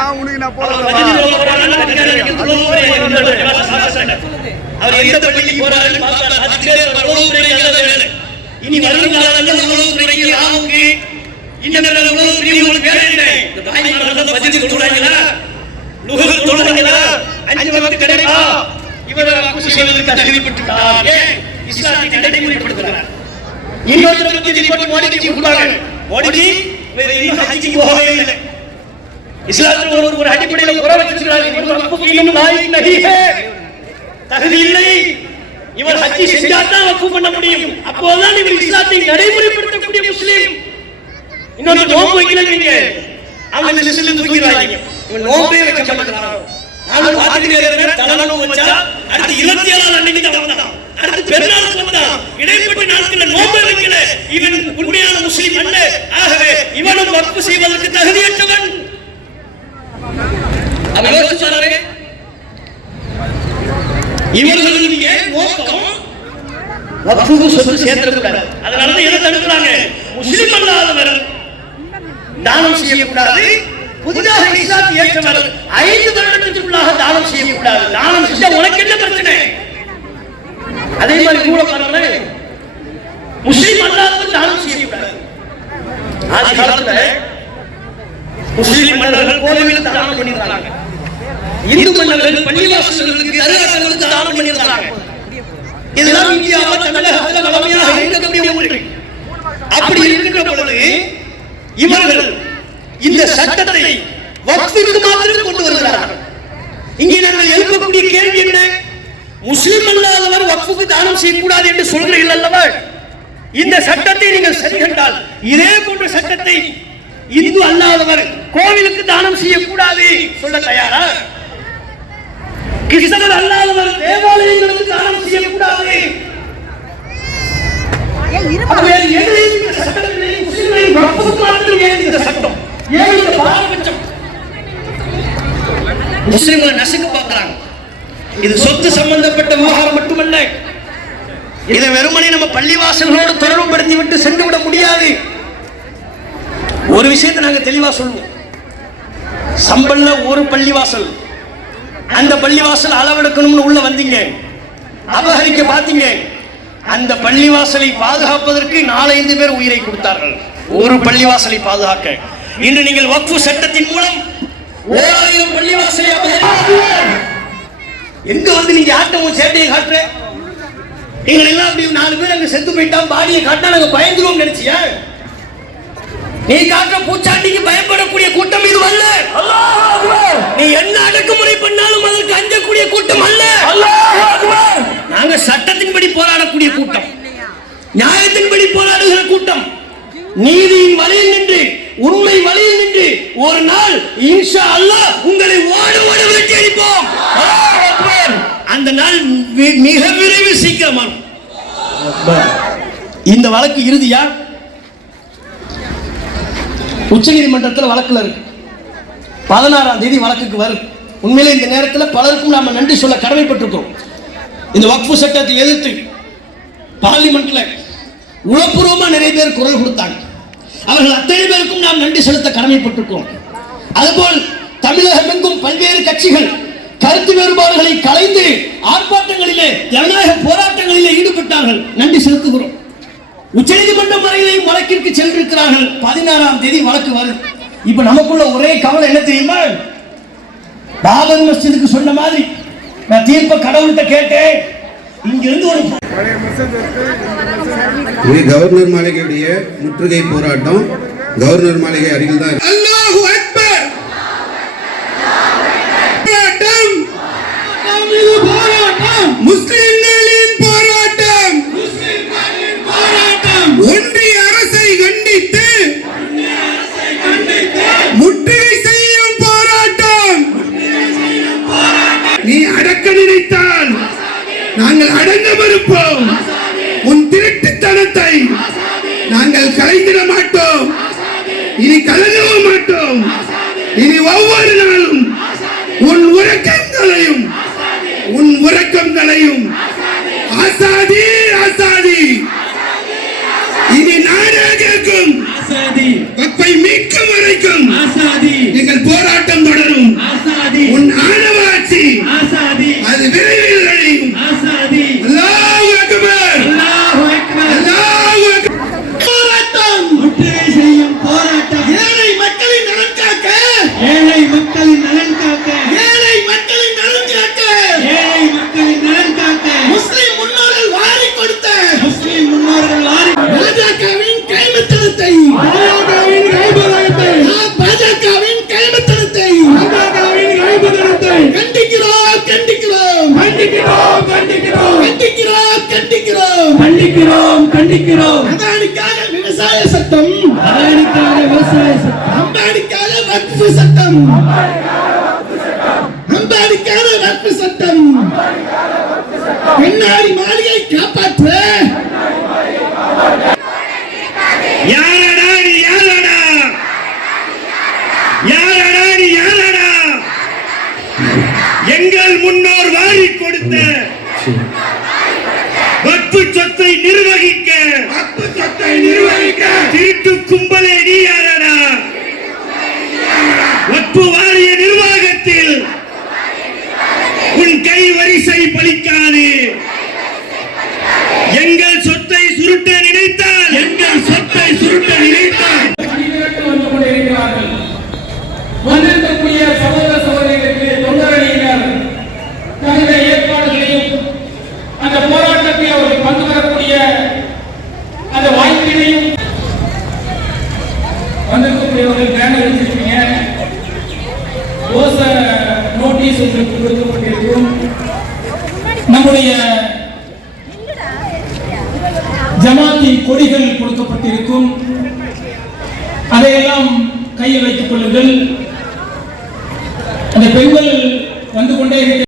நான் உனக்கு நான் போறேன். அவர் எந்த பள்ளிக்கு போறாருன்னு பார்த்தார். இனி வரும் காலங்களில் உளவுத்துறைக்கு ஆவுக்கு இன்னும் உளவுத்துறை உங்களுக்கு வேலை. இந்த தாய்மார்கள் பஜ்ஜி தொழுறாங்களா, லுஹர் தொழுறாங்களா, 5 வக்த் கிடைக்கா, இவர் அக்குசு செய்வதற்கு தகுதிப்பட்டுட்டார். இஸ்லாத்தை நடைமுறைப்படுத்துகிறார். இன்னொரு பத்தி ரிப்போர்ட் மோடிஜி கொடுத்தாங்க. மோடிஜி இன்னும் ஹஜ்ஜிக்கு போகவே இல்லை. இஸ்லாத்தில் ஒரு அடிப்படையில் குறை வச்சிருக்கிறார்கள். தகுதி இல்லை, இவர் ஹஜ்ஜி செஞ்சாதான் வக்ஃப் பண்ண முடியும். அப்போதான் இவர் இஸ்லாத்தை நடைமுறைப்படுத்தக்கூடிய முஸ்லீம். இன்னொரு நோன்பு வைக்கிறீங்க, அவங்க லிஸ்ட்ல தூக்கிடுவாங்க. இவன் நோன்பே வைக்க மாட்டாங்க. நான் பாத்துக்கிட்டே இருக்கேன். தலனோம் வச்சா அடுத்து 27 அன்னைக்கு தான் வந்தான். அடுத்து பெருநாளுக்கு வந்தான். இடைப்பட்ட நாட்கள்ல நோன்பே வைக்கல. இவன் உண்மையான முஸ்லீம் அல்ல. ஆகவே இவனும் வக்ஃப் செய்வதற்கு தகுதியற்றவன். அவன் யோசிச்சாரே, இவர்களுடைய நோக்கம் வக்ஃபுக்கு சொத்து சேர்க்கக்கூடாது. அதனால தான் எதை தடுக்கிறாங்க? முஸ்லிம் அல்லாதவர் தானம் செய்யக்கூடாது. புதிதாக இஸ்லாத்தை ஏற்றவர் 5 வருடத்திற்குள்ளாக தானம் செய்யக்கூடாது. தானம் செஞ்சா உனக்கு என்ன பிரச்சனை? அதே மாதிரி கூட பாருங்க, முஸ்லிம் அல்லாதவர் தானம் செய்யக்கூடாது. ஆதி காலத்துல முஸ்லிம் மன்னர்கள் கோவிலுக்கு தானம் பண்ணியிருந்தாங்க. இந்து மன்னர்கள் பள்ளிவாசல்களுக்கு தர்காக்களுக்கு தானம் பண்ணியிருந்தாங்க. இதெல்லாம் இந்தியாவில் தமிழகத்தில் வளமையாக இருக்கக்கூடிய ஒன்று. அப்படி இருக்கிற பொழுது இவர்கள் இந்த சட்டத்தை வக்ஃபிற்கு மாத்திரம் கொண்டு வருகிறார்கள். இங்கே நாங்கள் எழுப்பக்கூடிய கேள்வி என்ன? முஸ்லிம் அல்லாதவர் வக்ஃபுக்கு தானம் செய்யக்கூடாது என்று சொல்கிறீர்கள் அல்லவா? இந்த சட்டத்தை நீங்கள் சரி கண்டால் இதே போன்ற சட்டத்தை இந்து அல்லாதவர் கோவிலுக்கு தானம் செய்யக்கூடாது சொல்ல தயாரா? கிறிஸ்தவர் அல்லாதவர் தேவாலயங்களுக்கு தானம் செய்யக்கூடாது. முஸ்லிம்கள் நசுக்க பார்க்கிறாங்க. இது சொத்து சம்பந்தப்பட்ட விவகாரம் மட்டுமல்ல. இதை வெறுமனே நம்ம பள்ளிவாசல்களோடு தொடர்புபடுத்தி விட்டு சென்று விட முடியாது. ஒரு விஷயத்தை நாங்க தெளிவா சொல்லுவோம். சம்பல்ல ஒரு பள்ளிவாசல், அந்த பள்ளிவாசல் அளவெடுக்கணும்னு உள்ள வந்தீங்க, அபகரிக்க பார்த்தீங்க. அந்த பள்ளிவாசலை பாதுகாப்பதற்கு 4-5 பேர் உயிரை கொடுத்தார்கள். ஒரு பள்ளிவாசலை பாதுகாக்க. இன்று நீங்கள் வக்ஃப் சட்டத்தின் மூலம் 1000 பள்ளிவாசலை எங்க வந்து நீங்க ஆட்டமும் சேட்டையை காட்டுற? நீங்கள் எல்லாம் அப்படி 4 பேர் அங்க செத்து போயிட்டான் பாடியை காட்டினா நாங்க பயந்துருவோம் நினைச்சியா? நீ காட்டுற பூச்சாண்டிக்கு பயப்படக்கூடிய கூட்டம் இது அல்ல. நீ என்ன அடக்குமுறை பண்ணாலும் அதற்கு அஞ்சக்கூடிய கூட்டம் அல்ல. நாங்க சட்டத்தின்படி போராடக்கூடிய கூட்டம், நியாயத்தின்படி போராடுகிற கூட்டம், நீதியின் வழியில் நின்று உண்மை வழியில் நின்று ஒரு நாள் இன்ஷா அல்லாஹ் உங்களை ஓட ஓட விரட்டி அடிப்போம். அந்த நாள் மிக விரைவில் சீக்கிரமா. இந்த வழக்கு இறுதியா? உச்சநீதிமன்றத்தில் வழக்குல இருக்கு. 16ஆம் தேதி வழக்குக்கு வரும். உண்மையிலே இந்த நேரத்தில் பலருக்கும் நாம நன்றி சொல்ல கடமைப்பட்டிருக்கிறோம். இந்த வக்ஃப் சட்டத்தை எதிர்த்து பார்லிமெண்ட்ல உளப்பூர்வமா நிறைய பேர் குரல் கொடுத்தாங்க. அவர்கள் அத்தனை பேருக்கும் நாம் நன்றி செலுத்த கடமைப்பட்டிருக்கிறோம். அதுபோல் தமிழகம் எங்கும் பல்வேறு கட்சிகள் கருத்து வேறுபாடுகளை கலைந்து ஆர்ப்பாட்டங்களிலே ஜனநாயக போராட்டங்களிலே ஈடுபட்டார்கள். நன்றி செலுத்துகிறோம். உச்சநீதிமன்றம் வரையிலேயும் வழக்கிற்கு சென்றிருக்கிறார்கள். 16ஆம் தேதி வழக்கு வருது. இப்ப நமக்குள்ள ஒரே கவலை என்ன தெரியுமா? பாபர் மஸ்ஜிதுக்கு சொன்ன மாதிரி நான் தீர்ப்ப கடவுள்கிட்ட கேட்டேன். இங்க இருந்து ஒரு கவர்னர் மாளிகையுடைய முற்றுகை போராட்டம் கவர்னர் மாளிகை அருகில் தான். அல்லாஹு அக்பர். போராட்டம் முஸ்லிம்களின் போராட்டம். ஒன்றிய அரசை கண்டித்து முற்றுகை செய்யும் போராட்டம். நீ அடக்க நினைத்தால் நாங்கள் அடங்க மறுப்போம். உன் திருட்டுத்தனத்தை நாங்கள் கலைந்திட மாட்டோம். இனி கலங்கவும் மாட்டோம். இனி ஒவ்வொரு நாளும் உன் உறக்கங்களையும் ஆசாதி ஆசாதி இனி நாடே கேட்கும். வக்ஃபை மீட்கும் வரைக்கும் எங்கள் போராட்டம் தொடரும். கண்டிக்கிறோம் கண்டிக்கிறோம். அதானிக்காக விவசாய சட்டம், அதானிக்காக விவசாய சட்டம், அம்பானிக்காக வக்ஃபு சட்டம், அம்பானிக்காக வக்ஃபு சட்டம், பெண்ணாரி மாளிகை காப்பாற்ற யாரடா நீ யாரடா, யாரடா நீ யாரடா, எங்கள் முன்னோர் வாரி கொடுத்த வக்ஃபு சொத்தை நிர்வகிக்க திருட்டு கும்பலே நீ யாரடா, வக்ஃபு வாரிய நிர்வாகத்தில் உன் கை வரிசை பலிக்காது. எங்கள் சொத்தை சுருட்ட நினைத்தால், எங்கள் சொத்தை சுருட்ட நினைத்தால் வந்து கொண்டிருக்கிறார்கள். வந்திருக்கக்கூடிய சகோதர சகோதரிகளுக்கு தொண்டரணியினர் தகுந்த ஏற்பாடுகளையும் அந்த போராட்டத்தில் அவர்கள் பங்கு பெறக்கூடிய அந்த வாய்ப்பினையும் வந்திருக்கக்கூடியவர்கள் பேனர் வச்சிருக்கீங்க. நோட்டீஸ் உங்களுக்கு கொடுக்கப்பட்டிருக்கும். நம்முடைய ஜமாத்தி கொடிகள் கொடுக்கப்பட்டிருக்கும். அதையெல்லாம் கையில் வைத்துக் கொள்ளுங்கள். அந்த பெண்கள் வந்து கொண்டே